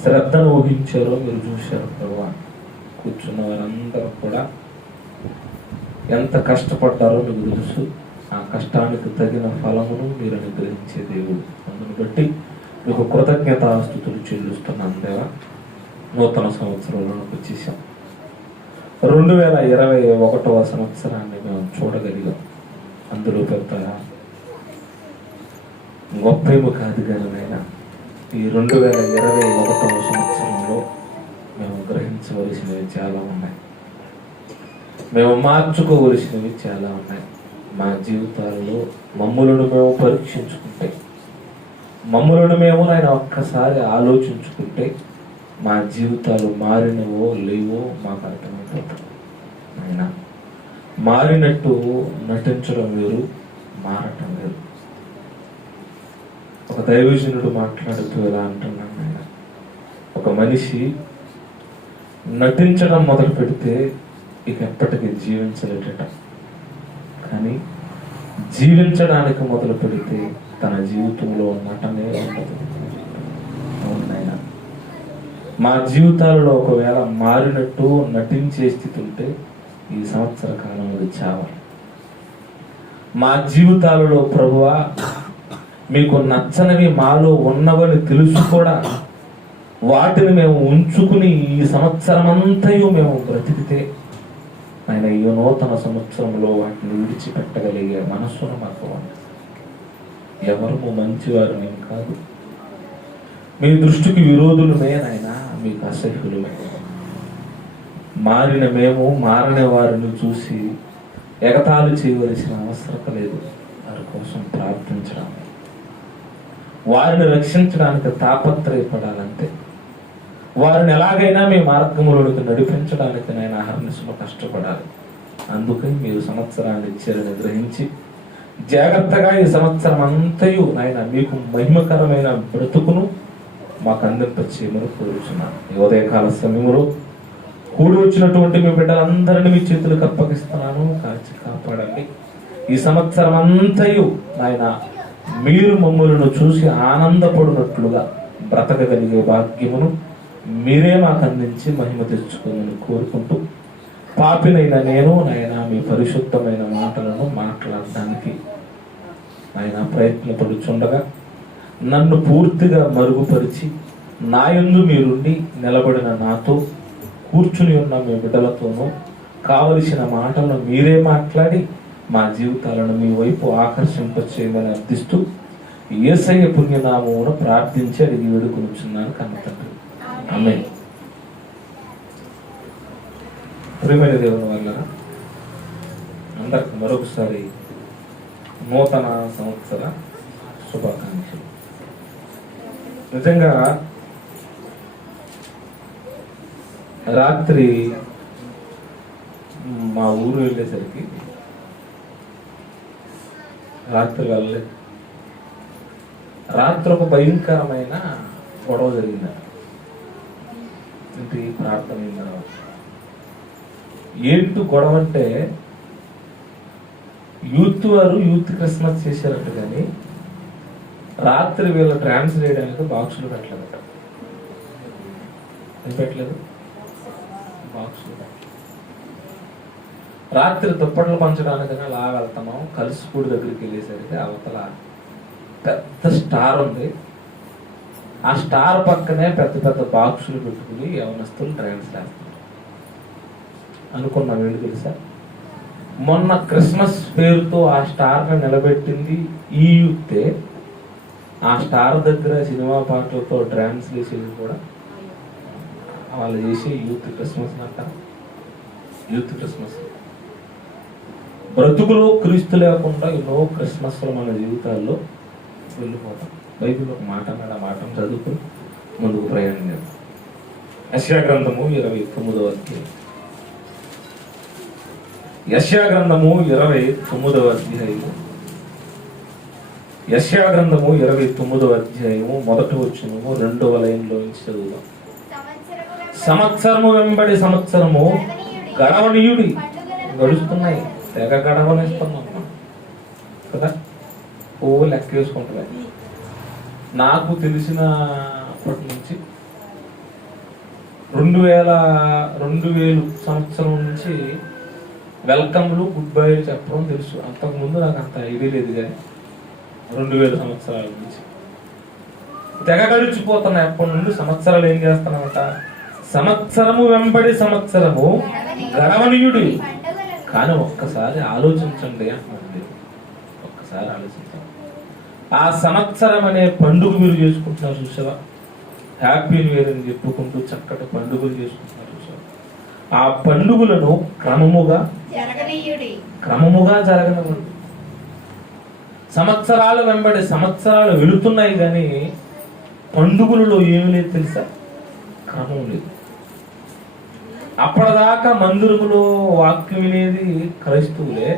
శ్రద్ధను ఊహించారో మీరు చూశారు ప్రభా. కూర్చున్న వారందరూ కూడా ఎంత కష్టపడ్డారో మీకు తెలుసు. ఆ కష్టానికి తగిన ఫలమును మీరు అనుగ్రహించే దేవుడు. అందును బట్టి మీకు కృతజ్ఞతాస్తుతులు చెల్లిస్తున్నాను దేవా. నూతన సంవత్సరంలోకి వచ్చేసాం. 2021వ సంవత్సరాన్ని మేము చూడగలిగాం. అందులో పెద్ద గొప్పేమో కాదు కానీ నాయన, ఈ 2021వ సంవత్సరంలో మేము గ్రహించవలసినవి చాలా ఉన్నాయి, మేము మార్చుకోవలసినవి చాలా ఉన్నాయి. మా జీవితాలలో మమ్ములను మేము పరీక్షించుకుంటే, మమ్ములను మేము నాయన ఒక్కసారి ఆలోచించుకుంటే మా జీవితాలు మారినవో లేవో మాకు అర్థమైపోతుంది. ఆయన మారినట్టు నటించడం వేరు, మారటం వేరు. ఒక దైవజనుడు మాట్లాడుతూ ఎలా అంటున్నాను ఆయన, ఒక మనిషి నటించడం మొదలు పెడితే ఇక ఎప్పటికీ జీవించలేట, కానీ జీవించడానికి మొదలు పెడితే తన జీవితంలో నటనే ఉండదు. అవునాయన, మా జీవితాలలో ఒకవేళ మారినట్టు నటించే స్థితి ఉంటే ఈ సంవత్సర కాలంలో చావాలి. మా జీవితాలలో ప్రభువా మీకు నచ్చనివి మాలో ఉన్నవని తెలుసు కూడా వాటిని మేము ఉంచుకుని ఈ సంవత్సరం అంతయు మేము బ్రతికితే ఆయన ఈ నూతన సంవత్సరంలో వాటిని విడిచిపెట్టగలిగే మనస్సును మాకు. ఎవరు మంచివారు కాదు, మీ దృష్టికి విరోధులమే నాయన, మీకు అసహ్యులమే. మారిన మేము మారని వారిని చూసి ఎగతాళి చేయవలసిన అవసరం లేదు. వారి కోసం ప్రార్థించడం, వారిని రక్షించడానికి తాపత్రయపడాలంటే, వారిని ఎలాగైనా మీ మార్గంలోకి నడిపించడానికి నేను అహర్నిశలో కష్టపడాలి. అందుకని మీరు సంవత్సరాన్ని ఇచ్చారని గ్రహించి జాగ్రత్తగా ఈ సంవత్సరం అంతయు నాయన మీకు మహిమకరమైన బ్రతుకును మాకు అందింపచేయమని కోరుచున్నాను. ఈ ఉదయకాల సమయంలో కూడి వచ్చినటువంటి మీ బిడ్డలందరినీ మీ చేతులకు అప్పగిస్తున్నాను. కాచి కాపాడండి. ఈ సంవత్సరం అంతయు నాయన మీరు మమ్మల్ని చూసి ఆనందపడినట్లుగా బ్రతకగలిగే భాగ్యమును మీరే మాకు అందించి మహిమ తెచ్చుకోమని కోరుకుంటూ, పాపినైనా నేను నాయన మీ పరిశుద్ధమైన మాటలను మాట్లాడడానికి ఆయన ప్రయత్నపడుచుండగా నన్ను పూర్తిగా మరుగుపరిచి నా యందు మీరుండి నిలబడిన నాతో, కూర్చుని ఉన్న మీ బిడ్డలతోనూ కావలసిన మాటలను మీరే మాట్లాడి మా జీవితాలను మీ వైపు ఆకర్షింపచేయమని అర్థిస్తూ యేసయ్య పుణ్యనామమును ప్రార్థించి అడిగి వేడుకొనుచున్నాను కన్న తండ్రి. ఆమేన్. ప్రియమైన దేవుని వల్ల అందరికి మరొకసారి నూతన సంవత్సర శుభాకాంక్షలు. నిజంగా రాత్రి మా ఊరు వెళ్ళేసరికి, రాత్రి వెళ్ళలేదు, రాత్రి ఒక భయంకరమైన గొడవ జరిగింది. ఇంటి ప్రార్థన అయిన తర్వాత ఏంటి గొడవ అంటే, యూత్ వారు యూత్ క్రిస్మస్ చేశారట, కానీ రాత్రి వీళ్ళ డ్రాన్స్ చేయడానికి బాక్సులు పెట్టలేదట. ఏం పెట్టలేదు? బాక్సులు. రాత్రి దుప్పట్లు పంచడానికైనా అలా వెళ్తున్నాం. కలిసిపూడి దగ్గరికి వెళ్ళేసరికి అవతల పెద్ద స్టార్ ఉంది. ఆ స్టార్ పక్కనే పెద్ద పెద్ద బాక్సులు పెట్టుకుని యవనస్తులు డ్రాన్స్ చేస్తున్నారు. అనుకున్నాం ఏంటి తెలుసా, మొన్న క్రిస్మస్ పేరుతో ఆ స్టార్ని నిలబెట్టింది ఈ యూతే. ఆ స్టార్ దగ్గర సినిమా పాటలతో డ్రాన్స్ వేసేది కూడా వాళ్ళు చేసే యూత్ క్రిస్మస్ అంటారు. యూత్ క్రిస్మస్ బ్రతుకులో క్రీస్తు లేకుండా ఎన్నో క్రిస్మస్లు మన జీవితాల్లో వెళ్ళిపోతాం. బైబిల్ ఒక మాట మీద ఆ మాటను చదువుకుని ముందుకు ప్రయాణం చేద్దాం. యెషయా గ్రంథము 29వ అధ్యాయం. యెషయా గ్రంథము 29వ అధ్యాయము. యెషయా గ్రంథము 29వ అధ్యాయము మొదటి వచనము 2వ లైన్లో నుంచి చదువుదాం. సంవత్సరము వెంబడి సంవత్సరము గడవనీయుడి గడుస్తున్నాయి, తెగ గడవనిస్తున్నాం కదా. ఓ లెక్క వేసుకుంటున్నాయి. నాకు తెలిసినప్పటి నుంచి 2000 సంవత్సరం నుంచి వెల్కమ్లు గుడ్ బైలు చెప్పడం తెలుసు. అంతకుముందు నాకు అంత ఐడియా లేదు, కానీ 2000 సంవత్సరాల నుంచి తెగ గడిచిపోతున్నాయి. అప్పటి నుండి సంవత్సరాలు ఏం చేస్తున్నామట, సంవత్సరము వెంబడి సంవత్సరము గడవనీయుడు. కానీ ఒక్కసారి ఆలోచించండి అంటున్నది, ఒక్కసారి ఆలోచించండి. ఆ సంవత్సరం అనే పండుగ మీరు చేసుకుంటున్నారు చూసావా, హ్యాపీ న్యూ ఇయర్ అని చెప్పుకుంటూ చక్కటి పండుగలు చేసుకుంటున్నారు చూసావా. ఆ పండుగలను క్రమముగా జరగనివ్వండి. సంవత్సరాలు వెంబడి సంవత్సరాలు వెళుతున్నాయి, కానీ పండుగలలో ఏమి లేదు తెలుసా, క్రమం లేదు. అప్పటిదాకా మందిరములో వాక్యం వినేది క్రైస్తవులే.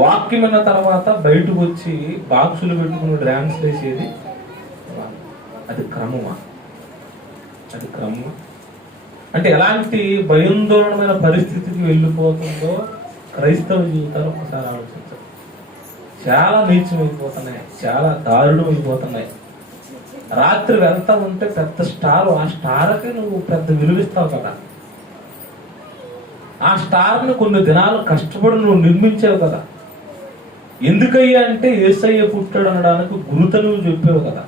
వాక్యం విన్న తర్వాత బయటకు వచ్చి బాక్సులు పెట్టుకుని డ్యాన్స్ వేసేది. అది క్రమమా? అది క్రమమా? అంటే ఎలాంటి భయాందోళనమైన పరిస్థితికి వెళ్ళిపోతుందో క్రైస్తవ జీవితాలు ఒకసారి ఆలోచించాలి. చాలా నీచమైపోతున్నాయి, చాలా దారుణం అయిపోతున్నాయి. రాత్రి వెళ్తా ఉంటే పెద్ద స్టార్, ఆ స్టార్కి నువ్వు పెద్ద విలువిస్తావు కదా, ఆ స్టార్ని కొన్ని దినాలు కష్టపడి నువ్వు నిర్మించావు కదా. ఎందుకయ్యా అంటే యేసయ్య పుట్టాడు అనడానికి గురుత నువ్వు చెప్పావు కదా.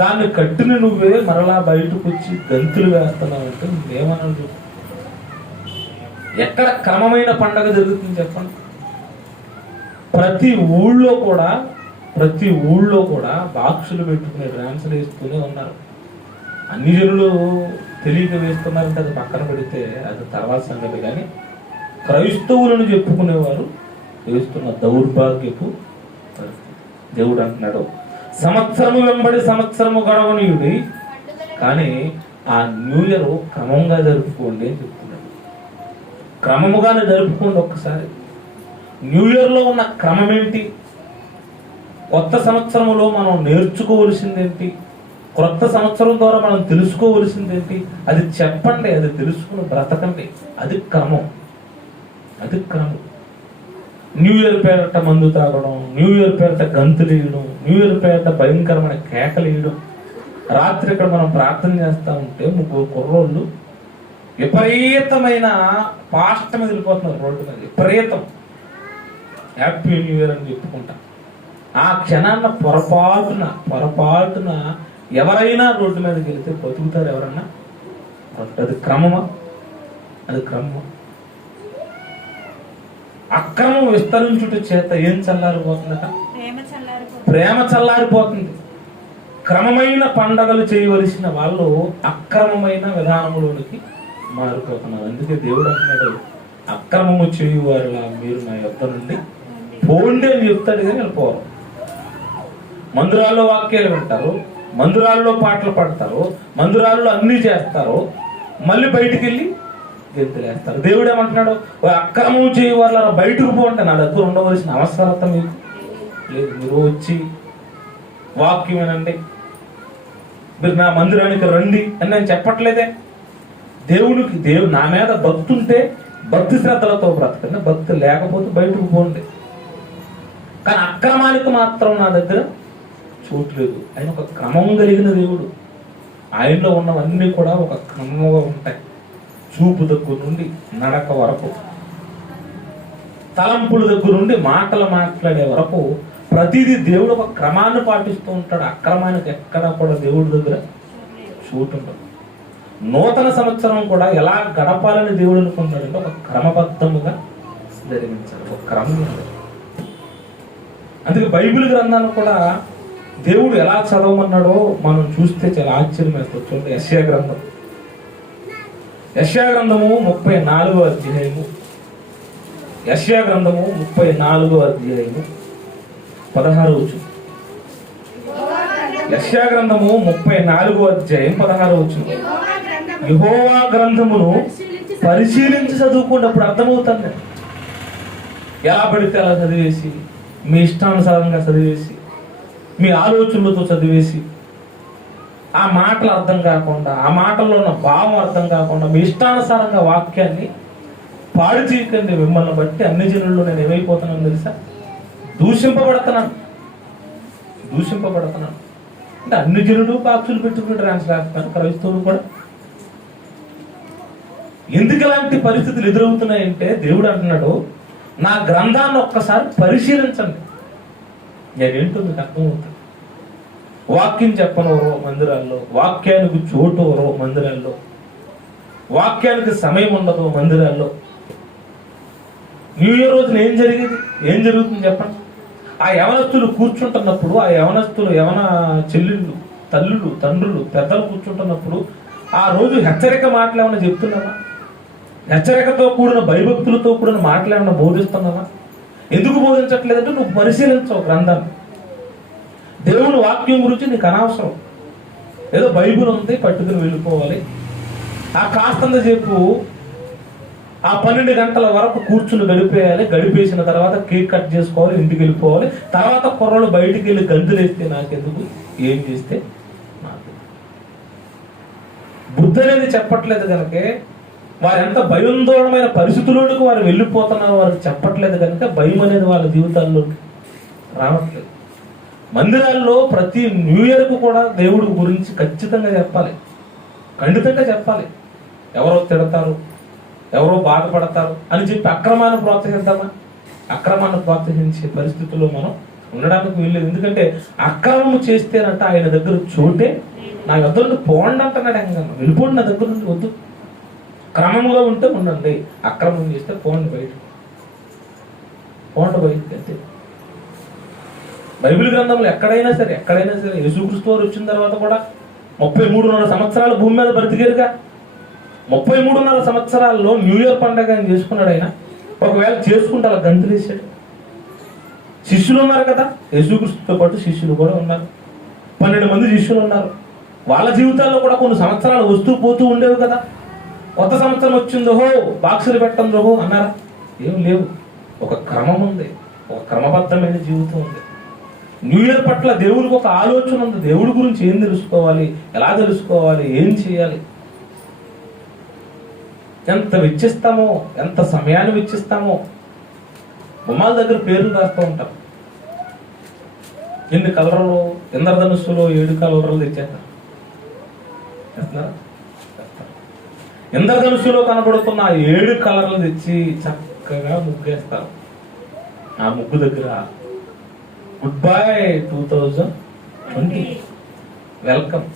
దాన్ని కట్టిన నువ్వే మరలా బయటకు వచ్చి గంతులు వేస్తున్నావంటే నువ్వేమన్నా చెప్పు. ఎక్కడ క్రమమైన పండగ జరుగుతుంది చెప్పండి? ప్రతి ఊళ్ళో కూడా బాక్సులు పెట్టుకునే డ్యాన్సులు వేస్తూనే ఉన్నారు. అన్ని జనులు తెలియక వేస్తున్నారంటే అది పక్కన పెడితే అది తర్వాత సంగతి. కానీ క్రైస్తవులను చెప్పుకునేవారు వేస్తున్న దౌర్భాగ్యపు పరిస్థితి. దేవుడు అంటున్నాడు, సంవత్సరము వెంబడి సంవత్సరము గడవనీయుడి, కానీ ఆ న్యూ ఇయర్ క్రమంగా జరుపుకోండి అని చెప్తున్నాడు. క్రమముగానే జరుపుకోండి. ఒక్కసారి న్యూ ఇయర్లో ఉన్న క్రమం ఏంటి, కొత్త సంవత్సరంలో మనం నేర్చుకోవలసిందేంటి, కొత్త సంవత్సరం ద్వారా మనం తెలుసుకోవలసిందేంటి, అది చెప్పండి. అది తెలుసుకుని బ్రతకండి. అది క్రమం. అది క్రమం. న్యూ ఇయర్ పేరట మందు తాగడం, న్యూ ఇయర్ పేరట గంతులు వేయడం, న్యూ ఇయర్ పేరట భయంకరమైన కేకలు వేయడం. రాత్రి ఇక్కడ మనం ప్రార్థన చేస్తా ఉంటే 3 కుర్రోళ్ళు విపరీతమైన పాస్ట్ మీద వెళ్ళిపోతున్నారు రోడ్డు మీద, విపరీతం హ్యాపీ న్యూ ఇయర్ అని చెప్పుకుంటా. ఆ క్షణాన్న పొరపాటున ఎవరైనా రోడ్డు మీదకి వెళితే బతుకుతారు ఎవరన్నా? అది క్రమమా? అది క్రమమా? అక్రమం విస్తరించుట చేత ఏం చల్లారిపోతుందట? ప్రేమ చల్లారిపోతుంది. క్రమమైన పండగలు చేయవలసిన వాళ్ళు అక్రమమైన విధానములోనికి మారిపోతున్నారు. అందుకే దేవుడు అంటున్నాడు, అక్రమము చేయువారులా మీరు నా యొద్ద నుండి పోండి అని చెప్తాడు, కానీ వెళ్ళిపోరు. మందిరాల్లో వాక్యాలు వింటారు, మందిరాల్లో పాటలు పాడతారు, మందిరాల్లో అన్ని చేస్తారు, మళ్ళీ బయటికి వెళ్ళి గెంతులేస్తారు. దేవుడు ఏమంటున్నాడు, అక్రమం చేయ వాళ్ళ బయటకు పోంటే నా దగ్గర ఉండవలసిన అవసరత మీకు లేదు. మీరు వచ్చి వాక్యం వినండి, మీరు నా మందిరానికి రండి అని నేను చెప్పట్లేదే. దేవుడు నా మీద భక్తి ఉంటే భక్తి శ్రద్ధలతో బ్రతకండి, భక్తి లేకపోతే బయటకు పోండి. కానీ అక్రమానికి మాత్రం నా దగ్గర చోటు లేదు. ఆయన ఒక క్రమం కలిగిన దేవుడు. ఆయనలో ఉన్నవన్నీ కూడా ఒక క్రమంగా ఉంటాయి. చూపు దగ్గర నుండి నడక వరకు, తలంపుల దగ్గర నుండి మాటలు మాట్లాడే వరకు ప్రతిదీ దేవుడు ఒక క్రమాన్ని పాటిస్తూ ఉంటాడు. అక్రమానికి ఎక్కడా కూడా దేవుడి దగ్గర చోటు ఉండదు. నూతన సంవత్సరం కూడా ఎలా గడపాలని దేవుడు అనుకుంటాడంటే ఒక క్రమబద్ధముగా జరిగించాలి, ఒక క్రమం. అందుకే బైబిల్ గ్రంథాన్ని కూడా దేవుడు ఎలా చదవమన్నాడో మనం చూస్తే చాలా ఆశ్చర్యం వేస్తుంది. చూడండి, యెషయా గ్రంథం 34వ అధ్యాయము. యెషయా గ్రంథము 34వ అధ్యాయము 16వ వచనం. యెషయా గ్రంథము 34వ అధ్యాయం 16వ వచనం. యెహోవా గ్రంథమును పరిశీలించి చదువుకున్నప్పుడు అర్థమవుతుంది. ఎలా పడితే అలా చదివేసి, మీ ఇష్టానుసారంగా చదివేసి, మీ ఆలోచనలతో చదివేసి, ఆ మాటలు అర్థం కాకుండా, ఆ మాటల్లో ఉన్న భావం అర్థం కాకుండా మీ ఇష్టానుసారంగా వాక్యాన్ని పాడు చేయకండి. మిమ్మల్ని బట్టి అన్ని జనుల్లో నేను ఏమైపోతున్నాను తెలుసా? దూషింపబడుతున్నాను. అంటే అన్ని జనులు బాక్సులు పెట్టుకుని డ్యాన్స్ వేస్తారు, క్రైస్తవులు కూడా ఎందుకు ఇలాంటి పరిస్థితులు ఎదురవుతున్నాయంటే దేవుడు అంటున్నాడు, నా గ్రంథాన్ని ఒక్కసారి పరిశీలించండి, నేనేంటో మీకు అర్థమవుతుంది. వాక్యం చెప్పనవరో మందిరాల్లో, వాక్యానికి చోటు ఎవరో మందిరాల్లో, వాక్యానికి సమయం ఉండదు మందిరాల్లో. న్యూ ఇయర్ రోజున ఏం జరుగుతుంది చెప్పండి? ఆ యవనస్తులు కూర్చుంటున్నప్పుడు, ఆ యవనస్తులు యవన చెల్లెళ్ళు, తల్లులు, తండ్రులు, పెద్దలు కూర్చుంటున్నప్పుడు ఆ రోజు హెచ్చరిక మాటలు ఏమైనా చెప్తున్నామా? హెచ్చరికతో కూడిన భయభక్తులతో కూడిన మాటలు ఏమైనా బోధిస్తున్నామా? ఎందుకు బోధించట్లేదంటే నువ్వు పరిశీలించవు గ్రంథాన్ని. దేవుని వాక్యం గురించి నీకు అనవసరం. ఏదో బైబిల్ ఉంది పట్టుకుని వెళ్ళిపోవాలి. ఆ కాస్తంత సేపు ఆ 12 గంటల వరకు కూర్చుని గడిపేయాలి. గడిపేసిన తర్వాత కేక్ కట్ చేసుకోవాలి, ఇంటికి వెళ్ళిపోవాలి. తర్వాత కుర్రలు బయటికి వెళ్ళి గంతులు వేస్తే నాకెందుకు, ఏం చేస్తే నాకు. బుద్ధి అనేది చెప్పట్లేదు కనుక, వారు ఎంత భయాందోళనమైన పరిస్థితుల్లోకి వారు వెళ్ళిపోతున్నారో వారికి చెప్పట్లేదు కనుక భయం అనేది వాళ్ళ జీవితాల్లోకి రావట్లేదు. మందిరాల్లో ప్రతి న్యూ ఇయర్కు కూడా దేవుడి గురించి ఖచ్చితంగా చెప్పాలి, ఖండితంగా చెప్పాలి. ఎవరో తిడతారు, ఎవరో బాధపడతారు అని చెప్పి అక్రమాన్ని ప్రోత్సహిద్దామా? అక్రమాన్ని ప్రోత్సహించే పరిస్థితుల్లో మనం ఉండడానికి వీల్లేదు. ఎందుకంటే అక్రమం చేస్తేనంట ఆయన దగ్గర చోటే, నా దగ్గర నుండి పోండి అంటున్నాడు. ఆయన వెళ్ళిపోండి, నా దగ్గర నుండి వద్దు. క్రమంగా ఉంటే ఉండండి, అక్రమం చేస్తే పోండి బయటకు అంతే. బైబిల్ గ్రంథంలో ఎక్కడైనా సరే యేసుక్రీస్తు వారు వచ్చిన తర్వాత కూడా 33.5 సంవత్సరాలు భూమి మీద బ్రతికేరుగా. 33.5 సంవత్సరాల్లో న్యూ ఇయర్ పండుగ ఆయన చేసుకున్నాడు. ఆయన ఒకవేళ చేసుకుంటే అలా గంతులేసాడు. శిష్యులు ఉన్నారు కదా, యేసుక్రీస్తుతో పాటు శిష్యులు కూడా ఉన్నారు. 12 మంది శిష్యులు ఉన్నారు. వాళ్ళ జీవితాల్లో కూడా కొన్ని సంవత్సరాలు వస్తూ పోతూ ఉండేవి కదా. కొత్త సంవత్సరం వచ్చిందో బాక్సులు పెట్టందో అన్నారా? ఏం లేవు. ఒక క్రమం ఉంది, ఒక క్రమబద్ధమైన జీవితం ఉంది. న్యూ ఇయర్ పట్ల దేవుడికి ఒక ఆలోచన ఉంది. దేవుడి గురించి ఏం తెలుసుకోవాలి, ఎలా తెలుసుకోవాలి, ఏం చేయాలి. ఎంత వెచ్చిస్తామో, ఎంత సమయాన్ని వెచ్చిస్తామో. బొమ్మల దగ్గర పేర్లు రాస్తూ ఉంటాం. ఎన్ని కలర్లు, ఇంద్రధనుస్సులో 7 కలర్లు తెచ్చేస్తారు. ఇంద్రధనుస్సులో కనబడుతున్న 7 కలర్లు తెచ్చి చక్కగా ముగ్గేస్తారు. ఆ ముగ్గు దగ్గర గుడ్ బై 2020, వెల్కమ్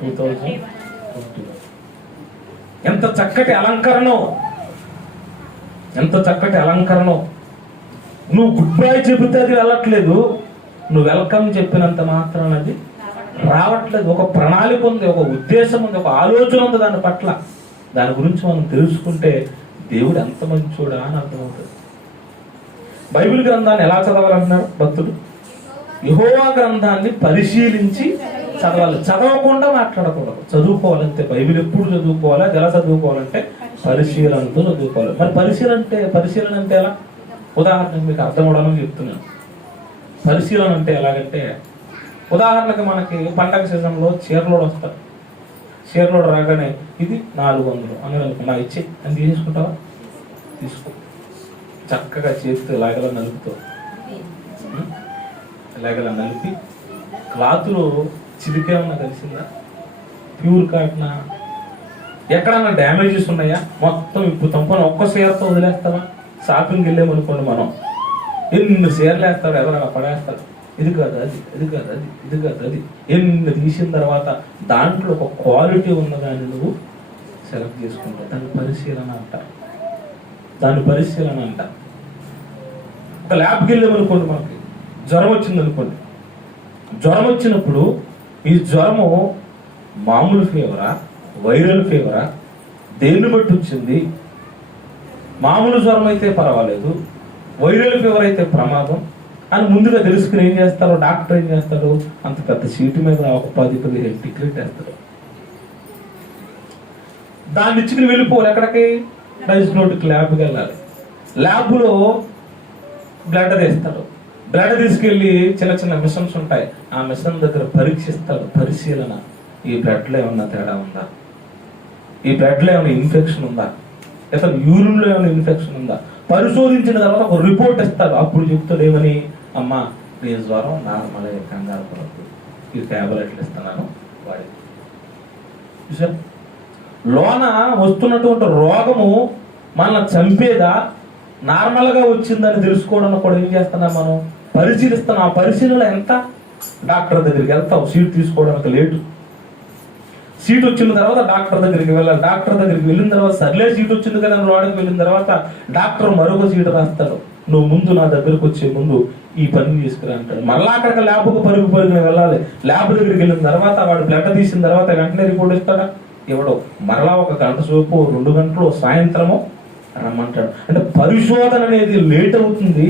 2020. ఎంత చక్కటి అలంకరణో, ఎంత చక్కటి అలంకరణో. నువ్వు గుడ్ బై చెబితే అది వెళ్ళట్లేదు, నువ్వు వెల్కమ్ చెప్పినంత మాత్రం అది రావట్లేదు. ఒక ప్రణాళిక ఉంది, ఒక ఉద్దేశం ఉంది, ఒక ఆలోచన ఉంది దాని పట్ల. దాని గురించి మనం తెలుసుకుంటే దేవుడు ఎంత మంచోడా అని అర్థమవుతుంది. బైబిల్ గ్రంథాన్ని ఎలా చదవాలంటున్నారు భక్తుడు? యెహోవా గ్రంథాన్ని పరిశీలించి చదవాలి. చదవకుండా మాట్లాడకూడదు, చదువుకోవాలంతే. బైబిల్ ఎప్పుడు చదువుకోవాలి, అది ఎలా చదువుకోవాలంటే పరిశీలనతో చదువుకోవాలి. మరి పరిశీలన అంటే ఎలా? ఉదాహరణకు మీకు అర్థం అవడానికి చెప్తున్నాను. పరిశీలన అంటే ఎలాగంటే, ఉదాహరణకు మనకి పండగ సీజన్లో చీరలోడు వస్తారు. చీరలోడు రాగానే ఇది 400 అని అనుకున్నా, ఇచ్చి అని తీసుకుంటావా? తీసుకో. చక్కగా చేతితో ఇలాగలా నలుపుతావు. ఇలాగలా నలిపి క్లాతులో చిరికేమన్నా కలిసిందా? ప్యూర్ కాటనా? ఎక్కడన్నా డ్యామేజెస్ ఉన్నాయా? మొత్తం ఇప్పుడు తంపని ఒక్క చీరతో వదిలేస్తావా? షాపింగ్కి వెళ్ళామనుకోండి, మనం ఎన్ని చీరలు వేస్తాడు, ఎవరైనా పడేస్తాడు. ఇది కాదు అది, ఇది కాదు అది, ఇది కాదు అది. ఎన్ని తీసిన తర్వాత దాంట్లో ఒక క్వాలిటీ ఉన్నదాన్ని నువ్వు సెలెక్ట్ చేసుకుంటావు. దాన్ని పరిశీలన అంట. ఒక ల్యాబ్కి వెళ్ళామనుకోండి, మనకి జ్వరం వచ్చిందనుకోండి. జ్వరం వచ్చినప్పుడు ఈ జ్వరము మామూలు ఫీవరా, వైరల్ ఫీవరా, దేన్ని బట్టి వచ్చింది? మామూలు జ్వరం అయితే పర్వాలేదు, వైరల్ ఫీవర్ అయితే ప్రమాదం అని ముందుగా తెలుసుకుని ఏం చేస్తారో డాక్టర్ ఏం చేస్తాడు, అంత పెద్ద సీటు మీద ఒక 10-15 టికెట్ వేస్తాడు. దాన్ని ఇచ్చుకుని వెళ్ళిపోవాలి ఎక్కడికి? డయాగ్నోస్టిక్ ల్యాబ్కి వెళ్ళాలి. ల్యాబ్లో బ్లడ్ తీస్తాడు. బ్లడ్ తీసుకెళ్ళి చిన్న చిన్న మిషన్స్ ఉంటాయి, ఆ మిషన్ దగ్గర పరీక్షిస్తాడు. పరిశీలన, ఈ బ్లడ్లో ఏమన్నా తేడా ఉందా, ఈ బ్లడ్లో ఏమైనా ఇన్ఫెక్షన్ ఉందా, లేదా యూరిన్లో ఏమైనా ఇన్ఫెక్షన్ ఉందా పరిశోధించిన తర్వాత ఒక రిపోర్ట్ ఇస్తాడు. అప్పుడు చెప్తాడు ఏమని, అమ్మా నీ జ్వరం నార్మల్, కంగారు పడద్దు, ఈ ట్యాబ్లెట్లు ఇస్తున్నాను వాడి. లోన వస్తున్నటువంటి రోగము మనల్ని చంపేదా, నార్మల్గా వచ్చిందని తెలుసుకోవడానికి కూడా ఏం చేస్తున్నాం, మనం పరిశీలిస్తున్నాం. ఆ పరిశీలన ఎంత? డాక్టర్ దగ్గరికి వెళ్తాం, సీట్ తీసుకోవడానికి లేటు. సీట్ వచ్చిన తర్వాత డాక్టర్ దగ్గరికి వెళ్ళాలి. డాక్టర్ దగ్గరికి వెళ్ళిన తర్వాత సర్లే సీట్ వచ్చింది కదా అని వాడికి వెళ్ళిన తర్వాత డాక్టర్ మరొక సీట్ రాస్తాడు. నువ్వు ముందు నా దగ్గరకు వచ్చే ముందు ఈ పని తీసుకురా అంటాడు. మళ్ళా అక్కడికి ల్యాబ్కు పరుగున వెళ్ళాలి. ల్యాబ్ దగ్గరికి వెళ్ళిన తర్వాత వాడు బ్లడ్ తీసిన తర్వాత వెంటనే రిపోర్ట్ ఇస్తాడా? ఇవ్వడం. మరలా 1 గంట సేపు 2 గంటలు సాయంత్రము రమ్మంటాడు. అంటే పరిశోధన అనేది లేట్ అవుతుంది.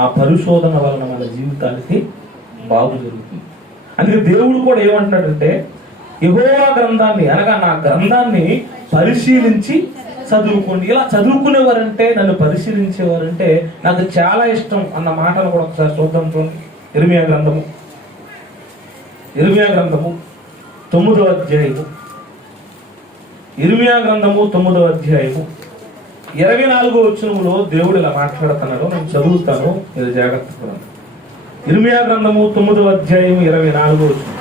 ఆ పరిశోధన వలన మన జీవితానికి బాగు జరుగుతుంది. అందుకే దేవుడు కూడా ఏమంటున్నాడంటే, యెహోవా గ్రంథాన్ని అనగా నా గ్రంథాన్ని పరిశీలించి చదువుకోండి. ఇలా చదువుకునేవారంటే, నన్ను పరిశీలించేవారంటే నాకు చాలా ఇష్టం అన్న మాటలు కూడా ఒకసారి చూద్దాం. చూడండి, ఇర్మియా గ్రంథము 9వ అధ్యాయము. ఇర్మియా గ్రంథము 9వ అధ్యాయము 24వ వచనములో దేవుడు ఇలా మాట్లాడుతున్నాడు. నేను చదువుతాను, ఇది జాగ్రత్తగా. ఇర్మియా గ్రంథము 9వ అధ్యాయం 24వ వచనం.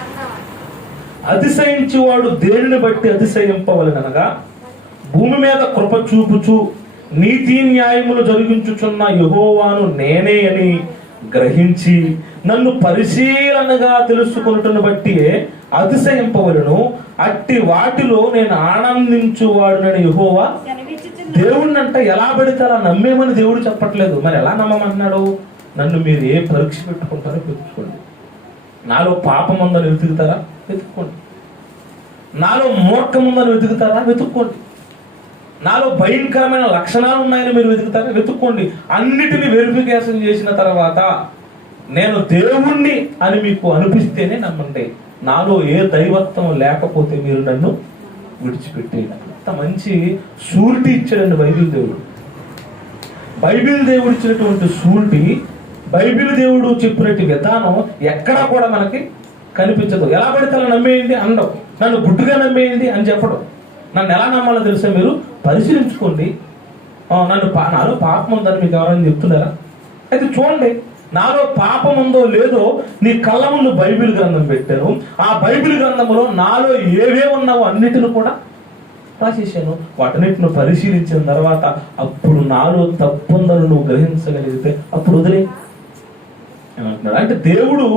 అతిశయించువాడు దేనిని బట్టి అతిశయింపవలెననగా, భూమి మీద కృప చూపుచు నీతి న్యాయములు జరిగించుచున్న యెహోవాను నేనే అని గ్రహించి నన్ను పరిశీలనగా తెలుసుకొనుటను బట్టి అతిశయింపవలను. అట్టి వాటిలో నేను ఆనందించువాడునని యెహోవా దేవుడినంట ఎలా పెడతారా నమ్మేమని దేవుడు చెప్పట్లేదు. మరి ఎలా నమ్మమంటున్నాడు? నన్ను మీరు ఏ పరీక్ష పెట్టుకుంటారో పెట్టుకోండి. నాలో పాపం ఉందని వెతుకుతారా? వెతుక్కోండి. నాలో మూర్ఖం ఉందని వెతుకుతారా? వెతుక్కోండి. నాలో భయంకరమైన లక్షణాలు ఉన్నాయని మీరు వెతుకుతారా? వెతుక్కోండి. అన్నిటిని వెరిఫికేషన్ చేసిన తర్వాత నేను దేవుణ్ణి అని మీకు అనిపిస్తేనే నమ్మండి. నాలో ఏ దైవత్వం లేకపోతే మీరు నన్ను విడిచిపెట్టేయండి. అంత మంచి షూరిటీ ఇచ్చాడండి బైబిల్ దేవుడు. బైబిల్ దేవుడు ఇచ్చినటువంటి షూరిటీ, బైబిల్ దేవుడు చెప్పినట్టు విధానం ఎక్కడా కూడా మనకి కనిపించదు. ఎలా పడితే అలా నమ్మేయండి అనడం, నన్ను గుడ్డుగా నమ్మేయండి అని చెప్పడం. నన్ను ఎలా నమ్మాలో తెలుసా? మీరు పరిశీలించుకోండి. నాలో పాపం ఉందని మీకు ఎవరైనా చెప్తున్నారా? అయితే చూడండి, నాలో పాపం ఉందో లేదో నీ కళ్ళ ముందు బైబిల్ గ్రంథం పెట్టాను. ఆ బైబిల్ గ్రంథంలో నాలో ఏవే ఉన్నావో అన్నిటిని కూడా రాసేసాను. వాటన్నిటిని పరిశీలించిన తర్వాత అప్పుడు నాలో తప్పుందని నువ్వు గ్రహించగలిగితే అప్పుడు వదిలే ఏమంటున్నాడు అంటే, దేవుడు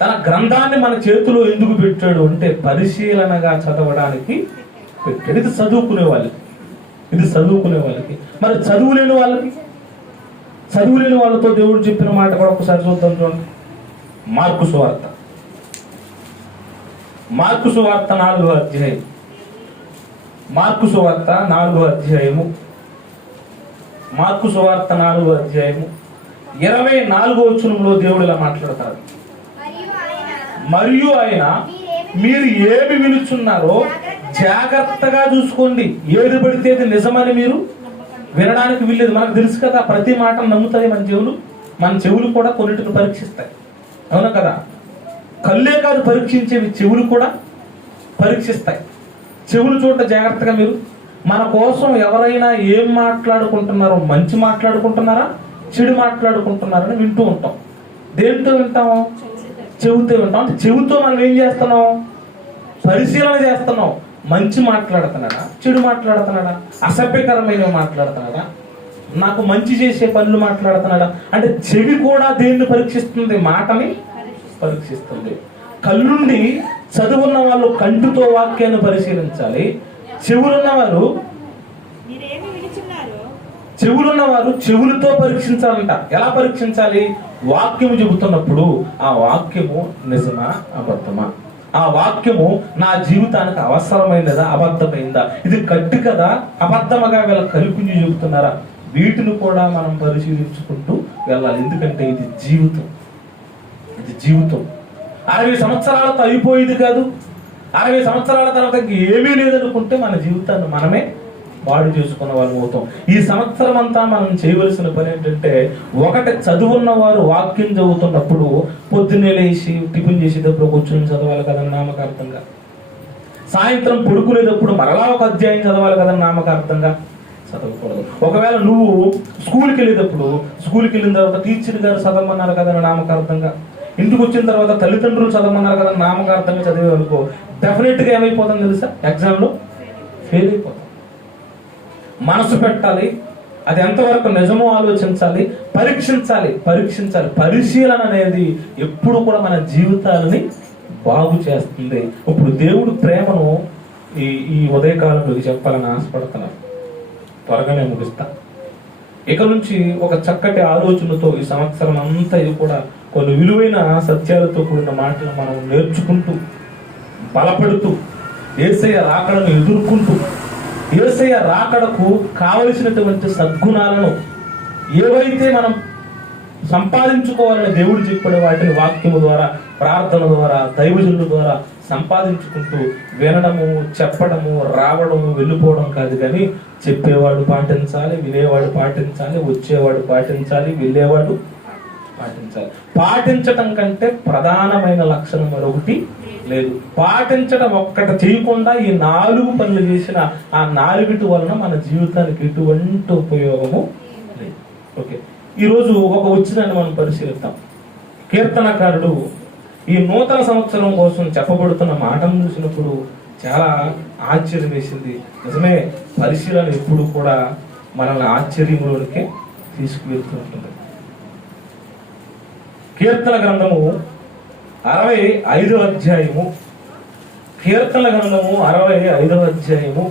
తన గ్రంథాన్ని మన చేతిలో ఎందుకు పెట్టాడు అంటే పరిశీలనగా చదవడానికి పెట్టాడు. ఇది చదువుకునే వాళ్ళకి. మరి చదువులేని వాళ్ళతో దేవుడు చెప్పిన మాట కూడా ఒకసారి చూద్దాం. చూడండి, మార్కు సువార్త 4వ అధ్యాయం. మార్కు సువార్త 4వ అధ్యాయము 24వ వచనంలో దేవుడు ఇలా మాట్లాడతాడు. మరియు ఆయన మీరు ఏమి వినుచున్నారో జాగ్రత్తగా చూసుకోండి. ఏది పడితే అది నిజమని మీరు వినడానికి వీల్లేదు. మనకు తెలుసు కదా, ప్రతి మాట నమ్ముతాయి మన చెవులు కూడా కొన్నిటిని పరీక్షిస్తాయి. అవునా కదా? కళ్ళే కాదు పరీక్షించేవి, చెవులు కూడా పరీక్షిస్తాయి. చెవులు చూడ జాగ్రత్తగా మీరు. మన కోసం ఎవరైనా ఏం మాట్లాడుకుంటున్నారో, మంచి మాట్లాడుకుంటున్నారా చెడు మాట్లాడుకుంటున్నారని వింటూ ఉంటాం. దేంతో వింటాము? చెవుతో వింటాం. అంటే చెవుతో మనం ఏం చేస్తున్నాం? పరిశీలన చేస్తున్నాం. మంచి మాట్లాడుతున్నాడా, చెడు మాట్లాడుతున్నాడా, అసభ్యకరమైనవి మాట్లాడుతున్నాడా, నాకు మంచి చేసే పనులు మాట్లాడుతున్నాడా? అంటే చెవి కూడా దేన్ని పరీక్షిస్తుంది? మాటని పరీక్షిస్తుంది. కళ్ళుండి చదువున్న వాళ్ళు కంటితో వాక్యాన్ని పరిశీలించాలి. చెవులున్నవారు చెవులతో పరీక్షించాలంట. ఎలా పరీక్షించాలి? వాక్యము చెబుతున్నప్పుడు ఆ వాక్యము నిజమా అబద్ధమా, ఆ వాక్యము నా జీవితానికి అవసరమైనదా అబద్ధమైందా, ఇది కట్టు కదా అబద్ధముగా వీళ్ళ కల్పించి చెబుతున్నారా, వీటిని కూడా మనం పరిశీలించుకుంటూ వెళ్ళాలి. ఎందుకంటే ఇది జీవితం. 60 సంవత్సరాలతో అయిపోయేది కాదు. 60 సంవత్సరాల తర్వాత ఏమీ లేదనుకుంటే మన జీవితాన్ని మనమే పాడు చేసుకున్న వాళ్ళు అవుతాం. ఈ సంవత్సరం అంతా మనం చేయవలసిన పని ఏంటంటే, ఒకటి చదువున్న వారు వాక్యం చదువుతున్నప్పుడు పొద్దున్నే లేచి టిఫిన్ చేసేటప్పుడు కూర్చొని చదవాలి కదా నామకార్థంగా. సాయంత్రం పడుకునేటప్పుడు మరలా ఒక అధ్యాయం చదవాలి కదా నామకార్థంగా చదవకూడదు. ఒకవేళ నువ్వు స్కూల్కి వెళ్ళిన తర్వాత టీచర్ గారు చదవమన్నారు కదా నామకార్థంగా, ఇంటికి వచ్చిన తర్వాత తల్లిదండ్రులు చదవమన్నారు కదా నామకార్థంగా చదివే అనుకో, డెఫినెట్ గా ఏమైపోతుంది తెలుసా? ఎగ్జామ్ లో ఫెయిల్ అయిపోతాం. మనసు పెట్టాలి, అది ఎంతవరకు నిజమో ఆలోచించాలి, పరీక్షించాలి. పరిశీలన అనేది ఎప్పుడు కూడా మన జీవితాలని బాగు చేస్తుంది. ఇప్పుడు దేవుడు ప్రేమను ఈ ఉదయకాలంలో చెప్పాలని ఆశపడుతున్నారు. త్వరగానే ముగిస్తా. ఇక నుంచి ఒక చక్కటి ఆలోచనతో ఈ సంవత్సరం అంతా కూడా కొన్ని విలువైన సత్యాలతో కూడిన మాటలు మనం నేర్చుకుంటూ, బలపడుతూ, యేసయ్య రాకడను ఎదుర్కొంటూ, యేసయ్య రాకడకు కావలసినటువంటి సద్గుణాలను ఏవైతే మనం సంపాదించుకోవాలని దేవుడు చెప్పిన వాటిని వాక్యము ద్వారా, ప్రార్థన ద్వారా, దైవజనుల ద్వారా సంపాదించుకుంటూ వినడము, చెప్పడము, రావడము, వెళ్ళిపోవడం కాదు. కానీ చెప్పేవాడు పాటించాలి, వినేవాడు పాటించాలి, వచ్చేవాడు పాటించాలి, వెళ్ళేవాడు పాటించాలి. పాటించటం కంటే ప్రధానమైన లక్షణం మరొకటి లేదు. పాటించడం ఒక్కటి చేయకుండా ఈ 4 పనులు చేసిన ఆ 4 వలన మన జీవితానికి ఎటువంటి ఉపయోగము లేదు. ఓకే, ఈరోజు ఒక వచనాన్ని మనం పరిశీలిద్దాం. కీర్తనకారుడు ఈ నూతన సంవత్సరం కోసం చెప్పబడుతున్న మాటను చూసినప్పుడు చాలా ఆశ్చర్యం వేసింది. నిజమే, పరిశీలన ఎప్పుడు కూడా మనల్ని ఆశ్చర్యంలోనికే తీసుకువెళ్తూ ఉంటుంది. కీర్తన గ్రంథము 65వ అధ్యాయము, కీర్తన గ్రంథము 65వ అధ్యాయము.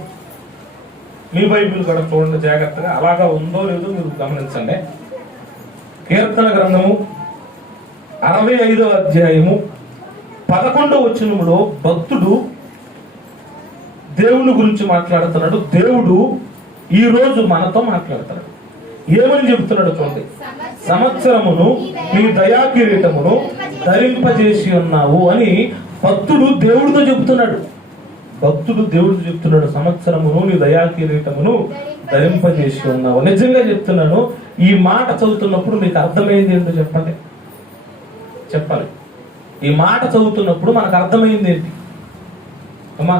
మీ బైబిల్ కూడా చూడండి జాగ్రత్తగా, అలాగా ఉందో లేదో మీరు గమనించండి. కీర్తన గ్రంథము 65వ అధ్యాయము 11వ వచనములో భక్తుడు దేవుని గురించి మాట్లాడుతున్నాడు. దేవుడు ఈ రోజు మనతో మాట్లాడుతున్నాడు. ఏమని చెబుతున్నాడు చూడండి. సంవత్సరమును నీ దయా కిరీటమును ధరింపజేసి ఉన్నావు అని భక్తుడు దేవుడితో చెబుతున్నాడు. సంవత్సరమును నీ దయా కిరీటమును ధరింపజేసి ఉన్నావు. నిజంగా చెప్తున్నాను, ఈ మాట చదువుతున్నప్పుడు మీకు అర్థమైంది ఏంటో చెప్పాలి. ఈ మాట చదువుతున్నప్పుడు మనకు అర్థమైంది ఏంటి? అమ్మా,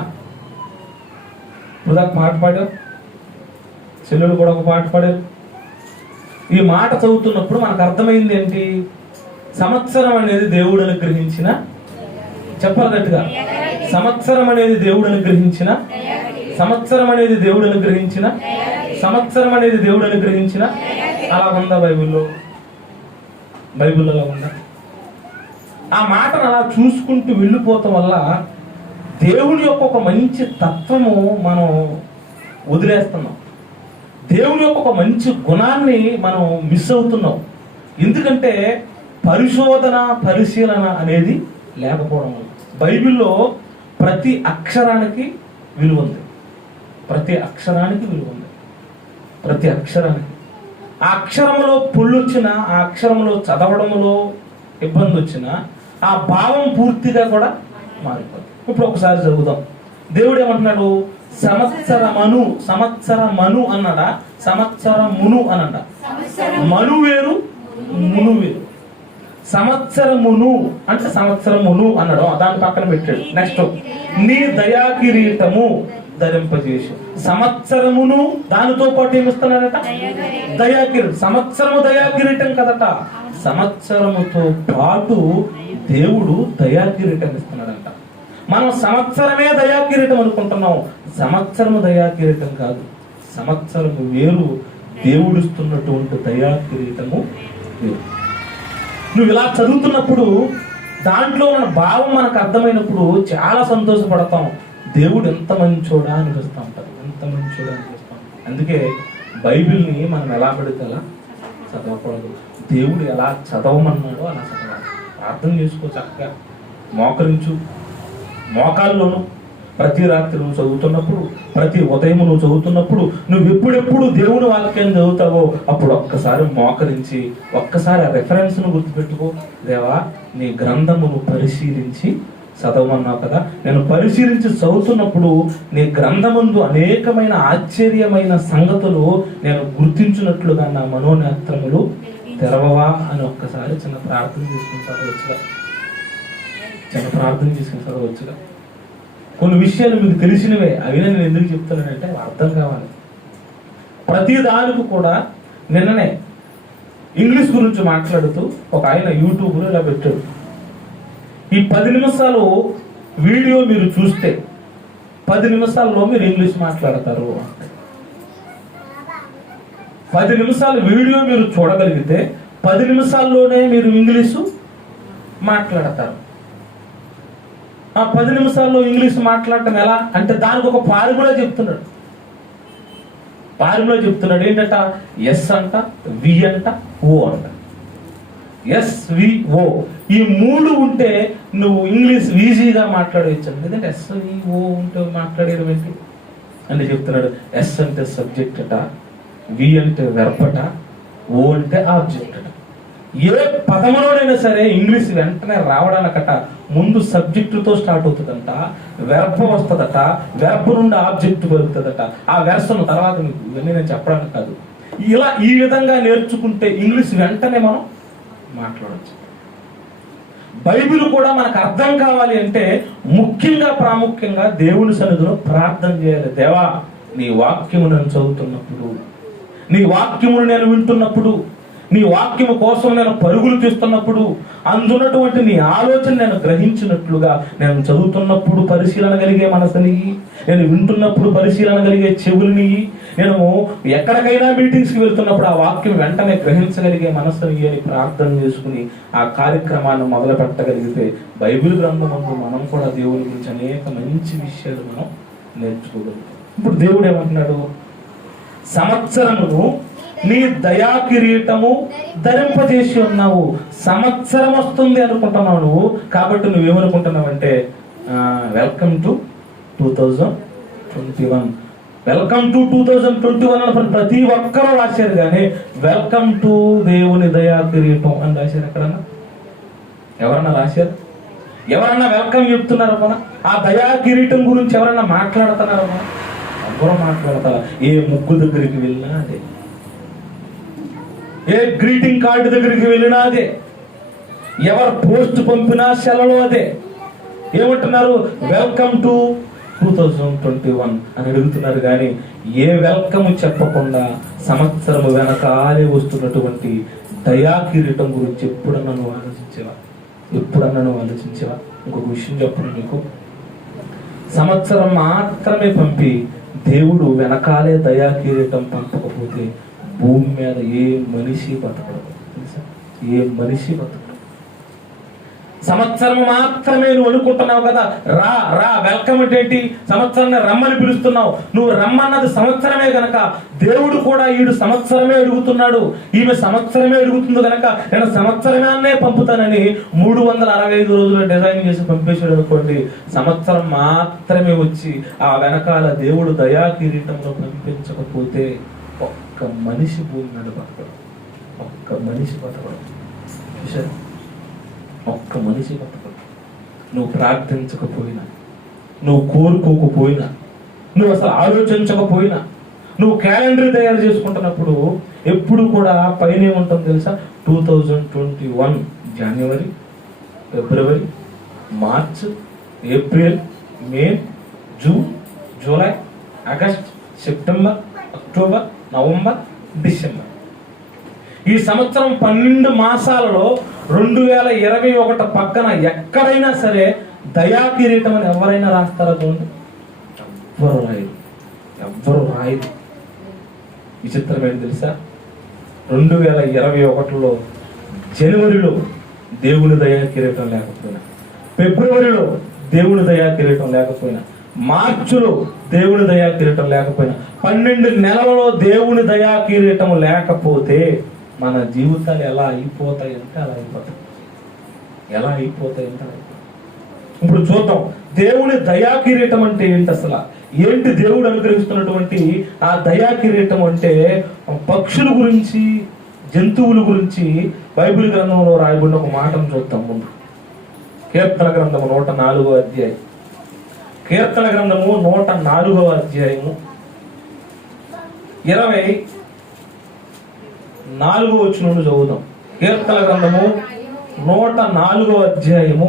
ఇప్పుడు దాకా పాట పాడారు, చెల్లెలు కూడా ఒక పాట పాడారు. ఈ మాట చదువుతున్నప్పుడు మనకు అర్థమైంది ఏంటి? సంవత్సరం అనేది దేవుడు అనుగ్రహించిన, చెప్పాలి గట్టిగా, సంవత్సరం అనేది దేవుడు అనుగ్రహించిన, సంవత్సరం అనేది దేవుడు అనుగ్రహించిన, సంవత్సరం అనేది దేవుడు అనుగ్రహించిన. అలా ఉందా బైబిల్లో అలా ఉందా? ఆ మాటను అలా చూసుకుంటూ వెళ్ళిపోవటం వల్ల దేవుని యొక్క ఒక మంచి తత్వము మనం వదిలేస్తున్నాం. దేవుని యొక్క ఒక మంచి గుణాన్ని మనం మిస్ అవుతున్నాం. ఎందుకంటే పరిశీలన అనేది లేకపోవడం. బైబిల్లో ప్రతి అక్షరానికి విలువ ఉంది. ప్రతి అక్షరానికి ఆ అక్షరంలో పొల్లు వచ్చినా, ఆ అక్షరంలో చదవడంలో ఇబ్బంది వచ్చినా ఆ భావం పూర్తిగా కూడా మారిపోతుంది. ఇప్పుడు ఒకసారి చదువుదాం. దేవుడు ఏమంటున్నాడు? సంవత్సరమను అన్నాడా, సంవత్సరమును అన్నాడా? మను వేరు, మును వేరు. సంవత్సరమును అంటే సంవత్సరమును అన్నాడు, దాని పక్కన పెట్టాడు. నెక్స్ట్, నీ దయా కిరీటము ధరింపజేసి. సంవత్సరమును దానితో పాటు ఏమిస్తున్నాడట? దయా కిరీటం. సంవత్సరము దయా కిరీటం కదట, సంవత్సరముతో పాటు దేవుడు దయా కిరీటం ఇస్తున్నాడంట. మనం సంవత్సరమే దయా కిరీటం అనుకుంటున్నాం. సంవత్సరము దయా కిరీటం కాదు, సంవత్సరము వేరు, దేవుడు ఇస్తున్నటువంటి దయా కిరీటము వేరు. నువ్వు ఇలా చదువుతున్నప్పుడు దాంట్లో ఉన్న భావం మనకు అర్థమైనప్పుడు చాలా సంతోషపడతాం. దేవుడు ఎంత మంచోడా అనిపిస్తూ ఉంటారు, ఎంత మంచోడా అనిపిస్తూ ఉంటారు. అందుకే బైబిల్ని మనం ఎలా పడితే అలా చదవకూడదు. దేవుడు ఎలా చదవమన్నాడో అలా చదవాలి. ప్రార్థన చేసుకో, చక్కగా మోకరించు. మోకాల్లోనూ ప్రతి రాత్రి నువ్వు చదువుతున్నప్పుడు, ప్రతి ఉదయం నువ్వు చదువుతున్నప్పుడు, నువ్వు ఎప్పుడెప్పుడు దేవుని వాక్యాన్ని చదువుతావో అప్పుడు ఒక్కసారి మోకరించి ఒక్కసారి ఆ రెఫరెన్స్ను గుర్తుపెట్టుకో. దేవా, నీ గ్రంథమును పరిశీలించి చదవమన్నావు కదా, నేను పరిశీలించి చదువుతున్నప్పుడు నీ గ్రంథమందు అనేకమైన ఆశ్చర్యమైన సంగతులు నేను గుర్తించినట్లుగా నా మనోనేత్రములు తెరవవా అని ఒక్కసారి చిన్న ప్రార్థన చేసుకుని చదవచ్చుగా. కొన్ని విషయాలు మీకు తెలిసినవే, అవి నేను ఎందుకు చెప్తున్నానంటే అర్థం కావాలి. ప్రతి దానికి కూడా నిన్ననే ఇంగ్లీష్ గురించి మాట్లాడుతూ ఒక ఆయన యూట్యూబ్లో ఇలా పెట్టాడు. ఈ 10 నిమిషాలు వీడియో మీరు చూస్తే 10 నిమిషాల్లో మీరు ఇంగ్లీష్ మాట్లాడతారు. 10 నిమిషాలు వీడియో మీరు చూడగలిగితే 10 నిమిషాల్లోనే మీరు ఇంగ్లీషు మాట్లాడతారు. ఆ 10 నిమిషాల్లో ఇంగ్లీష్ మాట్లాడటం ఎలా అంటే దానికి ఒక ఫార్ములా చెప్తున్నాడు. ఏంటంట? ఎస్ అంట, వి అంట, ఓ అంట. SVO ఈ 3 ఉంటే నువ్వు ఇంగ్లీష్ ఈజీగా మాట్లాడవచ్చు. ఎందుకంటే SVO ఉంటే మాట్లాడేయడం ఏంటి అంటే చెప్తున్నాడు. ఎస్ అంటే సబ్జెక్ట్ అట, వి అంటే వెర్బ్ అట, ఓ అంటే ఆబ్జెక్ట్ అట. ఏ పదములోనైనా సరే ఇంగ్లీష్ వెంటనే రావడానికట ముందు సబ్జెక్టుతో స్టార్ట్ అవుతుందంట, వెర్బ్ వస్తుందట, వెర్బ్ నుండి ఆబ్జెక్ట్ పెరుగుతుందట. ఆ వెర్సను తర్వాత మీకు ఇవన్నీ నేను చెప్పడానికి కాదు. ఇలా ఈ విధంగా నేర్చుకుంటే ఇంగ్లీష్ వెంటనే మనం మాట్లాడచ్చు. బైబిల్ కూడా మనకు అర్థం కావాలి అంటే ముఖ్యంగా ప్రాముఖ్యంగా దేవుని సన్నిధిలో ప్రార్థన చేయాలి. దేవా, నీ వాక్యము నేను చదువుతున్నప్పుడు, నీ వాక్యమును నేను వింటున్నప్పుడు, నీ వాక్యము కోసం నేను పరుగులు తీస్తున్నప్పుడు అందున్నటువంటి నీ ఆలోచన నేను గ్రహించినట్లుగా నేను చదువుతున్నప్పుడు పరిశీలన కలిగే మనసుని, నేను వింటున్నప్పుడు పరిశీలన కలిగే చెవులని, నేను ఎక్కడికైనా మీటింగ్స్కి వెళ్తున్నప్పుడు ఆ వాక్యం వెంటనే గ్రహించగలిగే మనసుని అని ప్రార్థన చేసుకుని ఆ కార్యక్రమాన్ని మొదలు పెట్టగలిగితే బైబిల్ గ్రంథమందు మనం కూడా దేవుని గురించి అనేక మంచి విషయాలు మనం నేర్చుకోగలుగుతాం. ఇప్పుడు దేవుడు ఏమంటున్నాడు? సంవత్సరమును నీ దయా కిరీటము ధరింపజేసి ఉన్నావు. సంవత్సరం వస్తుంది అనుకుంటున్నావు నువ్వు, కాబట్టి నువ్వేమనుకుంటున్నావు అంటే వెల్కమ్ టు 2021, వెల్కమ్ టు 2021 అని ప్రతి ఒక్కరూ రాశారు. కానీ వెల్కమ్ టు దేవుని దయా కిరీటం అని రాశారు ఎక్కడన్నా? ఎవరన్నా రాశారు? ఎవరన్నా వెల్కమ్ చెప్తున్నారు? మన ఆ దయా కిరీటం గురించి ఎవరన్నా మాట్లాడుతున్నారు? మన ఎవరు మాట్లాడతారా? ఏ ముగ్గు దగ్గరికి వెళ్ళినా అదే, ఏ గ్రీటింగ్ కార్డు దగ్గరికి వెళ్ళినా అదే, ఎవరు పోస్ట్ పంపినా సెలవు అదే. ఏమంటున్నారు? వెల్కమ్ టు 2021 అని అడుగుతున్నారు. కానీ ఏ వెల్కమ్ చెప్పకుండా సంవత్సరం వెనకాలే వస్తున్నటువంటి దయా కిరీటం గురించి ఎప్పుడన్నా నువ్వు ఆలోచించావా? ఇంకొక విషయం చెప్పను మీకు. సంవత్సరం మాత్రమే పంపి దేవుడు వెనకాలే దయా కిరీటం పంపకపోతే భూమి మీద ఏ మనిషి బతకడు. తెలుసా? ఏ మనిషి బతకడు. సంవత్సరం మాత్రమే నువ్వు అనుకుంటున్నావు కదా, రా రా వెల్కమ్ ఏంటి, సంవత్సరాన్ని రమ్మని పిలుస్తున్నావు. నువ్వు రమ్మన్నది సంవత్సరమే గనక దేవుడు కూడా ఈడు సంవత్సరమే అడుగుతున్నాడు, ఈమె సంవత్సరమే అడుగుతుంది గనక నేను సంవత్సరమే పంపుతానని 365 రోజులు డిజైన్ చేసి పంపేశాడు అనుకోండి. సంవత్సరం మాత్రమే వచ్చి ఆ వెనకాల దేవుడు దయా కిరీటంలో పంపించకపోతే ఒక్క మనిషి భూమి మీద బతకడం. ఒక్క మనిషి బతకడం. నువ్వు ప్రార్థించకపోయినా, నువ్వు కోరుకోకపోయినా, నువ్వు అసలు ఆలోచించకపోయినా, నువ్వు క్యాలెండర్ తయారు చేసుకుంటున్నప్పుడు ఎప్పుడు కూడా పైన ఏముంటుంది తెలుసా? 2021 జనవరి, ఫిబ్రవరి, March, April, May, June, July, August, September, October, November, December. ఈ సంవత్సరం 12 మాసాలలో 2021 పక్కన ఎక్కడైనా సరే దయా కిరీటం అని ఎవరైనా రాస్తారా? చూడండి, ఎవ్వరు రాయరు. విచిత్రం ఏంటి తెలుసా? 2021లో జనవరిలో దేవుని దయా కిరీటం లేకపోయినా, ఫిబ్రవరిలో దేవుని దయా కిరీటం లేకపోయినా, మార్చిలో దేవుని దయా కిరీటం లేకపోయినా, 12 నెలలలో దేవుని దయా కిరీటం లేకపోతే మన జీవితాలు ఎలా అయిపోతాయంటే అలా అయిపోతాయంటే. ఇప్పుడు చూద్దాం దేవుని దయా కిరీటం అంటే ఏంటి అసలు. ఏంటి దేవుడు అనుగ్రహిస్తున్నటువంటి ఆ దయా కిరీటం అంటే? పక్షుల గురించి, జంతువుల గురించి బైబిల్ గ్రంథంలో రాయబడిన ఒక మాటను చూద్దాం. ముందు కీర్తన గ్రంథము 104వ అధ్యాయం. కీర్తన గ్రంథము 104వ అధ్యాయము 24వ వచనం నుండి చదువుదాం. కీర్తన గ్రంథము 104వ అధ్యాయము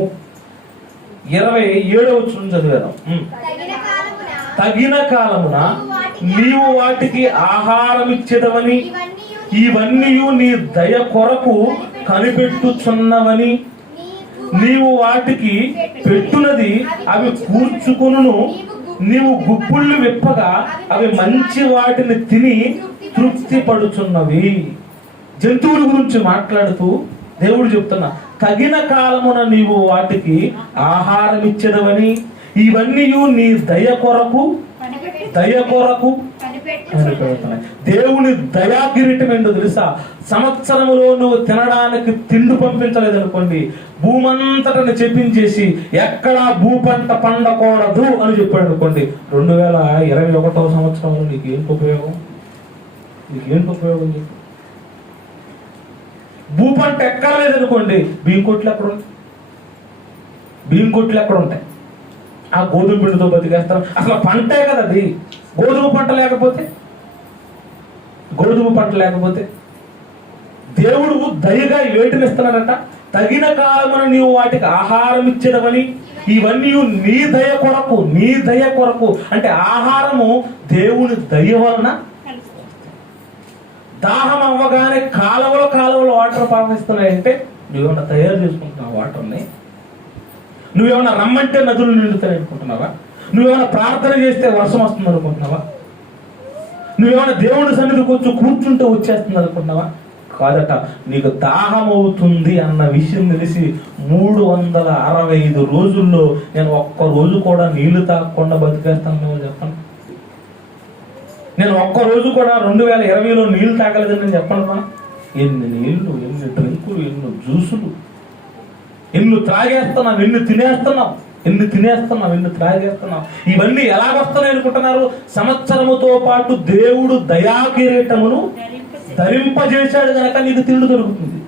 27వ వచనం చదివేద్దాం. తగిన కాలమున నీవు వాటికి ఆహారం ఇచ్చేదవని, ఇవన్నీ నీ దయ కొరకు కనిపెట్టుచున్నవని, నీవు వాటికి పెట్టునది అవి కూర్చుకొనును, నీవు గుప్పుళ్ళు విప్పగా అవి మంచి వాటిని తిని తృప్తి పడుచున్నవి. జంతువుల గురించి మాట్లాడుతూ దేవుడు చెప్తున్నా, తగిన కాలమున నీవు వాటికి ఆహారం ఇచ్చేదవని, ఇవన్నీ నీ దయ కొరకు కనిపెడుతున్నాయి. దేవుని దయా కిరీటం ఏంటో తెలుసా? సంవత్సరములో నువ్వు తినడానికి తిండి పంపించలేదు అనుకోండి, భూమంతటని చెప్పించేసి ఎక్కడా భూపంట పండకూడదు అని చెప్పాడు అనుకోండి, 2021వ సంవత్సరంలో నీకేంటి ఉపయోగం? చెప్పు. భూపంట ఎక్కర్లేదు అనుకోండి, బియ్యం కొట్లు ఎక్కడ ఉంటాయి? ఆ గోధుమ పిండితో బతికేస్తారు. అసలు పంటే కదా అది. గోధుమ పంట లేకపోతే దేవుడు దయగా వేటిని ఇస్తున్నాడట, తగిన కాలమున నీవు వాటికి ఆహారం ఇచ్చేదవని, ఇవన్నీ నీ దయ కొరకు. అంటే ఆహారము దేవుని దయ వలన. దాహం అవ్వగానే కాలువలో వాటర్ ప్రవహిస్తున్నాయంటే నువ్వేమన్నా తయారు చేసుకుంటున్నావు వాటర్ని? నువ్వేమన్నా రమ్మంటే నదులు నిండుతాయి అనుకుంటున్నావా? నువ్వేమన్నా ప్రార్థన చేస్తే వర్షం వస్తుంది అనుకుంటున్నావా? నువ్వేమన్నా దేవుడి సన్నిధికి వచ్చి కూర్చుంటే వచ్చేస్తుంది అనుకుంటున్నావా? కాదట. నీకు దాహం అవుతుంది అన్న విషయం తెలిసి 365 రోజుల్లో నేను ఒక్క రోజు కూడా నీళ్లు తాగకుండా బతికేస్తాను చెప్పండి. నేను ఒక్క రోజు కూడా 2020లో నీళ్లు తాగలేదని నేను చెప్పను. ఎన్ని నీళ్లు, ఎన్ని డ్రింకులు, ఎన్ని జ్యూసులు, ఎన్ని త్రాగేస్తున్నావు, ఎన్ని త్రాగేస్తున్నావు. ఇవన్నీ ఎలాగొస్తున్నాయి అనుకుంటున్నారు? సంవత్సరముతో పాటు దేవుడు దయా కిరీటమును ధరింపజేశాడు గనక నీకు తిండి దొరుకుతుంది,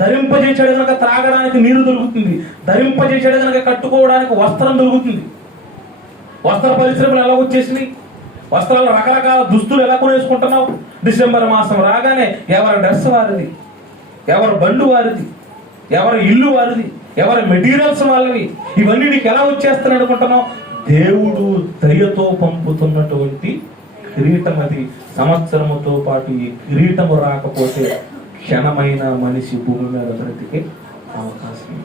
ధరింపజేశాడు గనక త్రాగడానికి నీరు దొరుకుతుంది, ధరింపజేశాడు గనక కట్టుకోవడానికి వస్త్రం దొరుకుతుంది. వస్త్ర పరిశ్రమలు ఎలా వచ్చేసినాయి? వస్త్రాలు, రకరకాల దుస్తులు ఎలా కొనేసుకుంటున్నావు? డిసెంబర్ మాసం రాగానే ఎవరి డ్రెస్ వారిది, ఎవరి బండు వారిది, ఎవరి ఇల్లు వారిది, ఎవరి మెటీరియల్స్ వాళ్ళవి. ఇవన్నీ నీకు ఎలా వచ్చేస్తాను అనుకుంటున్నావు? దేవుడు దయతో పంపుతున్నటువంటి కిరీటం అది. సంవత్సరముతో పాటు ఈ కిరీటము రాకపోతే క్షణమైన మనిషి భూమి మీద బ్రతికే అవకాశం.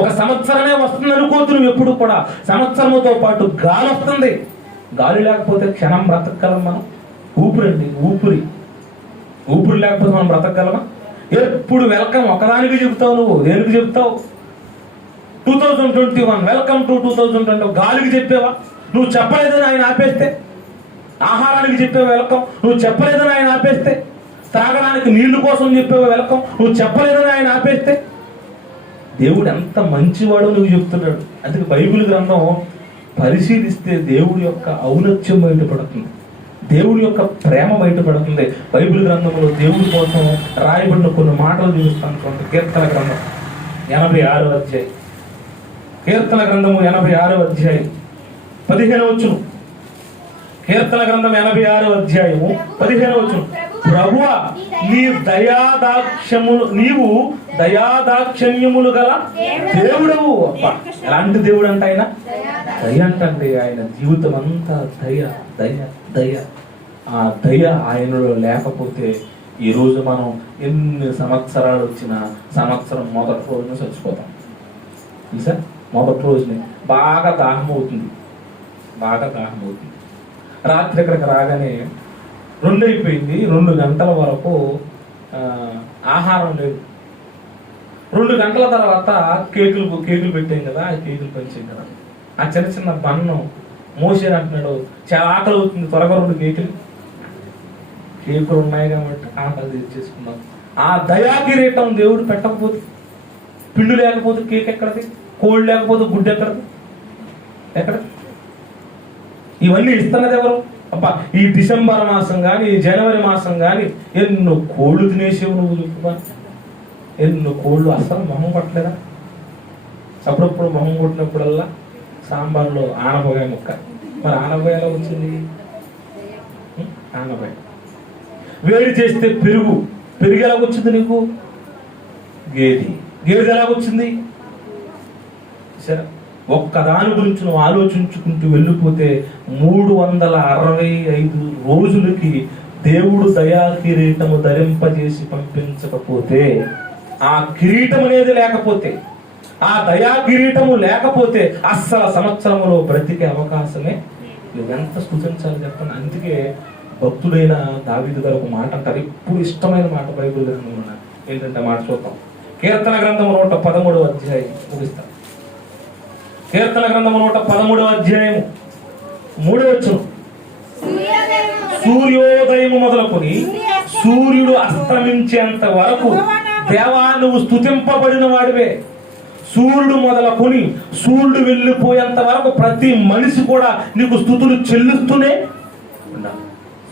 ఒక సంవత్సరమే వస్తుంది అనుకోవచ్చు నువ్వు ఎప్పుడు కూడా. సంవత్సరముతో పాటు గాలి వస్తుంది. గాలి లేకపోతే క్షణం బ్రతకగలం మనం? ఊపిరి లేకపోతే మనం బ్రతకగలమా? ఎప్పుడు వెల్కమ్ ఒకదానికి చెప్తావు. నువ్వు దేనికి చెప్తావు? 2021 వెల్కమ్ టు 2020 గాలికి చెప్పావా? నువ్వు చెప్పలేదని ఆయన ఆపేస్తే. ఆహారానికి చెప్పావా వెల్కమ్? నువ్వు చెప్పలేదని ఆయన ఆపేస్తే. తాగడానికి నీళ్లు కోసం చెప్పావా వెల్కమ్? నువ్వు చెప్పలేదని ఆయన ఆపేస్తే. దేవుడు ఎంత మంచివాడో నువ్వు చెప్తున్నాడు. అందుకే బైబిల్ గ్రంథం పరిశీలిస్తే దేవుడి యొక్క ఔన్నత్యం బయటపడుతుంది, దేవుడి యొక్క ప్రేమ బయటపడుతుంది. బైబిల్ గ్రంథంలో దేవుడి కోసం రాయబడిన కొన్ని మాటలు చూస్తాను. కీర్తన గ్రంథం 86వ అధ్యాయం, కీర్తన గ్రంథము 86వ అధ్యాయం 15వ వచనం. కీర్తన గ్రంథం 86వ అధ్యాయము 15వ వచనం. ప్రభువా, నీవు దయాదాక్షణ్యములు గల దేవుడవు. అబ్బా, ఎలాంటి దేవుడు అంటే ఆయన? దయ అంటే ఆయన జీవితం అంతా దయ. ఆ దయ ఆయనలో లేకపోతే ఈరోజు మనం ఎన్ని సంవత్సరాలు వచ్చినా సంవత్సరం మొదటి రోజున చచ్చిపోతాం. తెలుసా? మొదటి రోజుని బాగా దాహం అవుతుంది. రాత్రి ఇక్కడికి రాగానే 2 అయిపోయింది. 2 గంటల వరకు ఆహారం లేదు. 2 గంటల తర్వాత కేకులు పెట్టాం కదా, ఆ కేకులు పంచాం కదా. ఆ చిన్న బన్ను మోసేది అంటున్నాడు, చాలా ఆకలి అవుతుంది, త్వరగా 2 కేకులు ఉన్నాయి కాబట్టి ఆకలి తీర్చేసుకున్నాం. ఆ దయా కిరీటం దేవుడు పెట్టకపోతే, పిండి లేకపోతే కేక్ ఎక్కడది? కోల్డ్ లేకపోతే గుడ్డు ఎక్కడది? ఇవన్నీ ఇస్తున్నది ఎవరు? అబ్బా, ఈ డిసెంబర్ మాసం కానీ, ఈ జనవరి మాసం కానీ ఎన్నో కోళ్ళు తినేసేవు నువ్వు. చెప్పుకో, ఎన్నో కోళ్ళు. అసలు మొహం పట్టలేదా? అప్పుడప్పుడు మొహం కొట్టినప్పుడల్లా సాంబార్లో ఆనపకాయ ముక్క. మరి ఆనపకాయ ఎలా వచ్చింది? ఆనపకాయ. వేడి చేస్తే పెరుగు ఎలా వచ్చింది నీకు? గేదె ఎలా వచ్చింది? సరే, ఒక్కదాని గురించి నువ్వు ఆలోచించుకుంటూ వెళ్ళిపోతే 365 రోజులకి దేవుడు దయా కిరీటము ధరింపజేసి పంపించకపోతే, ఆ కిరీటం అనేది లేకపోతే, ఆ దయా కిరీటము లేకపోతే అస్సలు సంవత్సరంలో బ్రతికే అవకాశమే ఎంత స్తుతించాలి చెప్పండి. అందుకే భక్తుడైన దావీదు గారు ఒక మాట అంటారు, ఇప్పుడు ఇష్టమైన మాట బైబిల్ గ్రంథంలో. ఏంటంటే మాట చూద్దాం. కీర్తన గ్రంథం 113వ అధ్యాయం ముగిస్తాం. కీర్తన గ్రంథం 113వ అధ్యాయము 3వ వచనం. సూర్యోదయము మొదలుకొని సూర్యుడు అస్తమించేంత వరకు దేవా నువ్వు స్తుతింపబడిన వాడివే. సూర్యుడు మొదలుకొని సూర్యుడు వెళ్ళిపోయేంత వరకు ప్రతి మనిషి కూడా నీకు స్తుతులు చెల్లిస్తూనే ఉండాలి.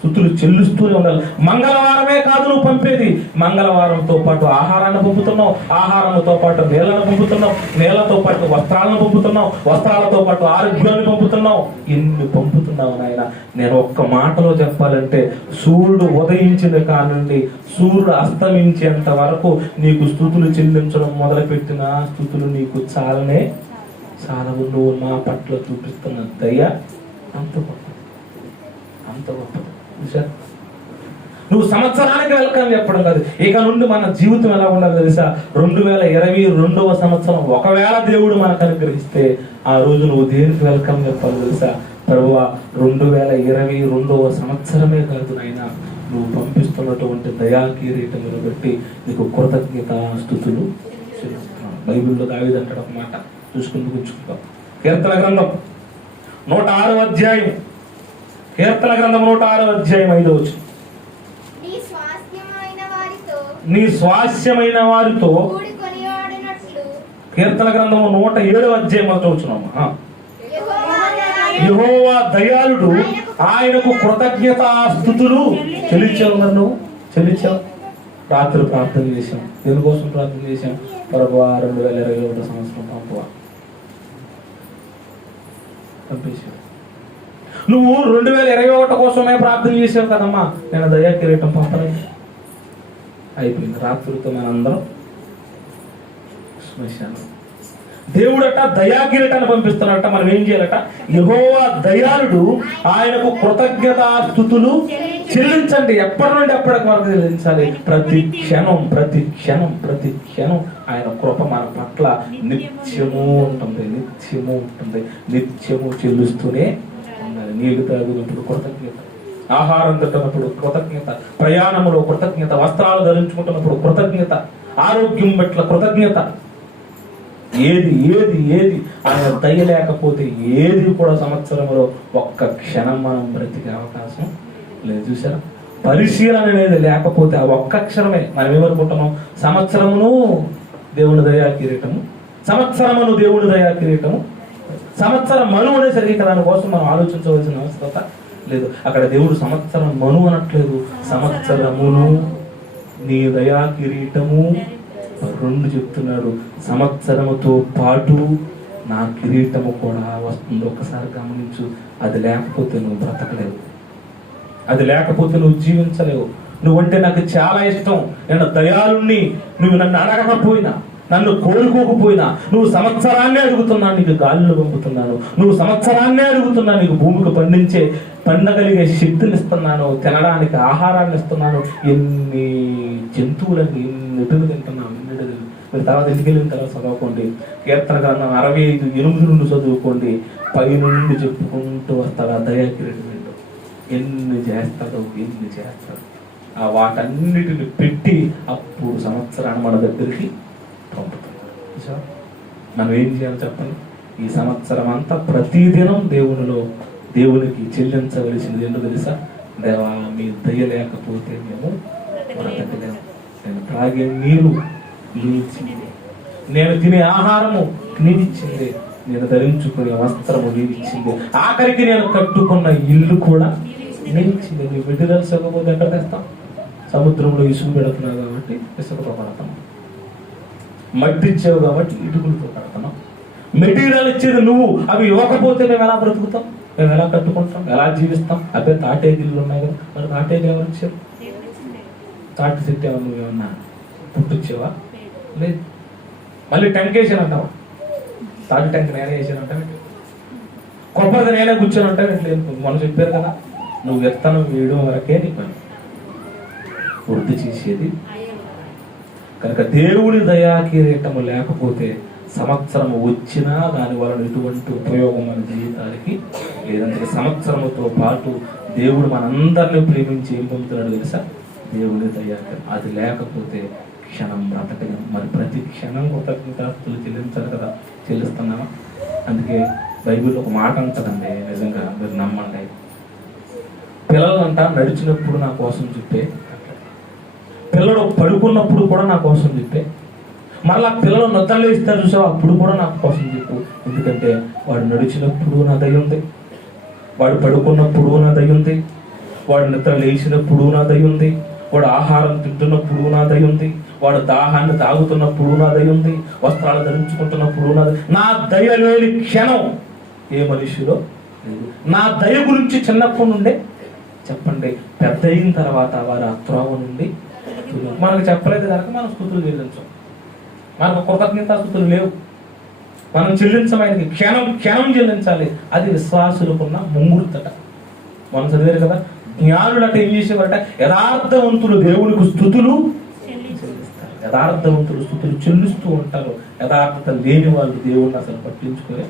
స్తుతులు చెల్లిస్తూనే ఉండాలి. మంగళవారమే కాదు నువ్వు పంపేది, మంగళవారంతో పాటు ఆహారాన్ని పంపుతున్నావు, ఆహారంతో పాటు నీళ్ళను పంపుతున్నావు, నీళ్లతో పాటు వస్త్రాలను పంపుతున్నావు, వస్త్రాలతో పాటు ఆరోగ్యాన్ని పంపుతున్నావు. ఎన్ని పంపుతున్నావు నాయన. నేను ఒక్క మాటలో చెప్పాలంటే సూర్యుడు ఉదయించిన కానుండి సూర్యుడు అస్తమించేంత వరకు నీకు స్తుతులు చెల్లించడం మొదలుపెట్టిన స్తుతులు నీకు చాలనే చాలవు. నువ్వు నా పట్ల చూపిస్తున్న దయ అంత గొప్ప, అంత గొప్ప. నువ్వు సంవత్సరానికి వెల్కమ్ చెప్పడం కాదు, ఇక నుండి మన జీవితం ఎలా ఉండాలి తెలుసా? 2022వ సంవత్సరం ఒకవేళ దేవుడు మనకు అనుగ్రహిస్తే ఆ రోజు నువ్వు దేనికి వెల్కమ్ చెప్పాలి తెలుసా? ప్రభువా 2022వ సంవత్సరమే కాదు నాయన, నువ్వు పంపిస్తున్నటువంటి దయా కిరీటమును బట్టి నీకు కృతజ్ఞత స్తుతులు చెల్లిస్తున్నాను. బైబిల్లో దావీదు అంటాడు ఒక మాట, చూసుకుంటూ కీర్తన గ్రంథం 106వ అధ్యాయం, కీర్తన గ్రంథం 106వ అధ్యాయం 5వ వచనం. నీ స్వాస్యమైన వారితో కీర్తన గ్రంథం 107వ అధ్యాయం చదువుతున్నాము. యెహోవా దయాళుడు, ఆయనకు కృతజ్ఞతాస్తుతులు చెల్లించావు. నన్ను చెల్లించావు. రాత్రి ప్రార్థన చేశాం. దేనికోసం ప్రార్థన చేశాం? ప్రభువా 2021 సంవత్సరం పంపువా, పంపించావు. నువ్వు 2021 కోసమే ప్రార్థన చేసావు కదమ్మా, నేను దయా కిరీటం పంపలేదు. అయిపోయింది. రాత్రితో మనందరం శ్మశానం. దేవుడట దయా కిరీటాన్ని పంపిస్తున్నట్ట. మనం ఏం చేయాలట? యెహోవా దయాళుడు, ఆయనకు కృతజ్ఞతాస్తుతులు చెల్లించండి. ఎప్పటి నుండి ఎప్పటికి వరకు చెల్లించాలి? ప్రతి క్షణం, ప్రతి క్షణం, ప్రతి క్షణం ఆయన కృప మన పట్ల నిత్యము ఉంటుంది, నిత్యము ఉంటుంది, నిత్యము చెల్లిస్తూనే ఉండాలి. నీళ్లు తాగినప్పుడు కృతజ్ఞత, ఆహారం తింటున్నప్పుడు కృతజ్ఞత, ప్రయాణంలో కృతజ్ఞత, వస్త్రాలు ధరించుకుంటున్నప్పుడు కృతజ్ఞత, ఆరోగ్యం పట్ల కృతజ్ఞత. ఏది ఏది ఏది ఆయన దయ లేకపోతే ఏది కూడా సంవత్సరంలో ఒక్క క్షణం మనం బ్రతికే అవకాశం లేదు. చూసారా? పరిశీలన అనేది లేకపోతే ఆ ఒక్క అక్షరమే మనం ఏమనుకుంటున్నాం? సంవత్సరమును దేవుని దయా కిరీటము, సంవత్సరమును దేవుని దయా కిరీటము, సంవత్సరం మను అనేసరికి దానికోసం మనం ఆలోచించవలసిన అవసరత లేదు. అక్కడ దేవుడు సంవత్సరం మను అనట్లేదు, సంవత్సరమును నీ దయా కిరీటము రెండు చెప్తున్నాడు. సంవత్సరముతో పాటు నా కిరీటము కూడా వస్తుంది. ఒక్కసారి గమనించు. అది లేకపోతే నువ్వు బ్రతకలేవు, అది లేకపోతే నువ్వు జీవించలేవు. నువ్వంటే నాకు చాలా ఇష్టం, నేను దయాళుణ్ణి, నువ్వు నన్ను అడగకపోయినా, నన్ను కోరుకోకపోయినా, నువ్వు సంవత్సరాన్నే అడుగుతున్నా నీకు గాలిలో పంపుతున్నాను, నువ్వు సంవత్సరాన్నే అడుగుతున్నా నీకు భూమికి పండగలిగే శక్తిని ఇస్తున్నాను, తినడానికి ఆహారాన్ని ఇస్తున్నాను. ఎన్ని జంతువులని ఎన్ని తింటున్నాను. మీరు తర్వాత ఇంటికి వెళ్ళిన తర్వాత చదవుకోండి. కీర్తన గ్రంథం 65:8 నుండి చదువుకోండి. పైనుండి చెప్పుకుంటూ వస్తాడు ఆ దయా కిరీటం ఏంటో, ఎన్ని చేస్తాడో, ఎన్ని చేస్తాడు. ఆ వాటన్నిటిని పెట్టి అప్పుడు సంవత్సరాన్ని మన దగ్గరికి పంపుతాడు. మనం ఏం చేయాలి చెప్పండి? ఈ సంవత్సరం అంతా ప్రతిదినం దేవునికి చెల్లించవలసింది ఏంటో తెలుసా? దేవా మీ దయ లేకపోతే మేము బ్రతకలేము. నేను త్రాగే నీరు నీవిచ్చింది, నేను తినే ఆహారము నీవిచ్చింది, నేను ధరించుకునే వస్త్రము నీవిచ్చింది, ఆఖరికి నేను కట్టుకున్న ఇల్లు కూడా నీవిచ్చింది. నీ మెటీరియల్స్ ఇవ్వకపోతే ఎక్కడ తెస్తాం? సముద్రంలో ఇసుక పెడుతున్నావు కాబట్టి ఇసుకతో పడతాం, మట్టి ఇచ్చావు కాబట్టి ఇటుకులతో పడతాం. మెటీరియల్ ఇచ్చేది నువ్వు, అవి ఇవ్వకపోతే మేము ఎలా బ్రతుకుతాం? మేము ఎలా కట్టుకుంటాం? ఎలా జీవిస్తాం? అదే తాటేగిళ్ళు ఉన్నాయి కదా, మరి తాటేగిలు ఎవరు ఇచ్చారు? తాటి చెట్టు ఏమన్నా నువ్వేమన్నా పుట్టించావా? లేదు. మళ్ళీ టెంక్ వేసాను అంటావా? తాటి టెంక్ నేనే వేసాను అంటావు, కొబ్బరి నేనే కూర్చొని అంటావు. లేదు, మనం చెప్పారు కదా, నువ్వు విత్తనం వేయడం వరకే నీ పని, వృద్ధి చేసేది. కనుక దేవుడి దయా కిరీటము లేకపోతే సంవత్సరం వచ్చినా దాని వలన ఎటువంటి ఉపయోగం మన జీవితానికి లేదంటే సంవత్సరంతో పాటు దేవుడు మనందరినీ ప్రేమించి ఏం పొందుతున్నాడు తెలుసా? దేవుడి దయ. అది లేకపోతే క్షణం బ్రతకలేం. మరి ప్రతి క్షణం కృతజ్ఞతాస్తుతులు చెల్లించాలి కదా, చెల్లిస్తున్నామా? అందుకే బైబిల్లో ఒక మాట ఉంటుందండి, నిజంగా మీరు నమ్మండి. పిల్లలంట నడిచినప్పుడు నా కోసం చెప్పే, పిల్లడు పడుకున్నప్పుడు కూడా నా కోసం చెప్పే, మళ్ళా పిల్లలు నిద్రలేస్తారు చూసావు అప్పుడు కూడా నా కోసం చెప్పు. ఎందుకంటే వాడు నడిచినప్పుడు నా దయ ఉంది, వాడు పడుకున్నప్పుడు నా దయ ఉంది, వాడు నిద్ర లేచినప్పుడు నా దయ ఉంది, వాడు ఆహారం తింటున్నప్పుడు నా దయ ఉంది, వాడు దాహాన్ని తాగుతున్నప్పుడు నా దయ ఉంది, వస్త్రాలు ధరించుకుంటున్నప్పుడు నా దయ లేని క్షణం ఏ మనిషిలో లేదు. నా దయ గురించి చిన్నప్పటి నుండే చెప్పండి, పెద్ద అయిన తర్వాత వారు ఆ త్రోవ నుండి మనకు చెప్పలేదు కనుక మనం స్తుతులు చెల్లించాం. మనకు కృతజ్ఞతాస్తుతులు లేవు, మనం చెల్లించమైనది క్షణం క్షణం చెల్లించాలి. అది విశ్వాసులకున్న ముంగుర్తట. మనం చదివారు కదా, జ్ఞానులట ఏం చేసేవారట? యథార్థవంతులు దేవునికి స్తుతులు చెల్లిస్తారు. యథార్థవంతులు స్తుతులు చెల్లిస్తూ ఉంటారు. యథార్థత లేని వాళ్ళు దేవుడిని అసలు పట్టించుకోలే.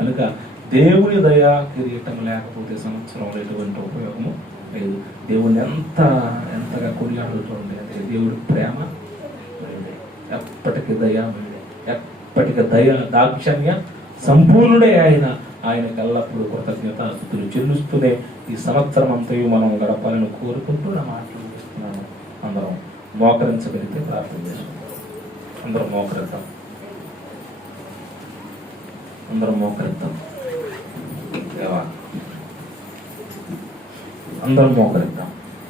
కనుక దేవుని దయా కిరీటం లేకపోతే సంవత్సరంలో ఎటువంటి ఉపయోగము లేదు. దేవుని ఎంతగా కొనియాడుతుంది అంటే దేవుడి ప్రేమ ఎప్పటికీ దయ, ఎప్పటికీ దయ దాక్షణ్య సంపూర్ణుడే ఆయనకి ఎల్లప్పుడూ కృతజ్ఞతాస్తుతులు చెల్లిస్తూనే ఈ సంవత్సరం అంతయు మనం గడపాలని కోరుకుంటూ నా మాటలు ఇస్తున్నాను. అందరం మోకరించగలిగితే ప్రార్థన చేసుకుంటాం. అందరం మోకరిద్దాం, అందరం మోకరిద్దాం, అందరం మోకరిద్దాం.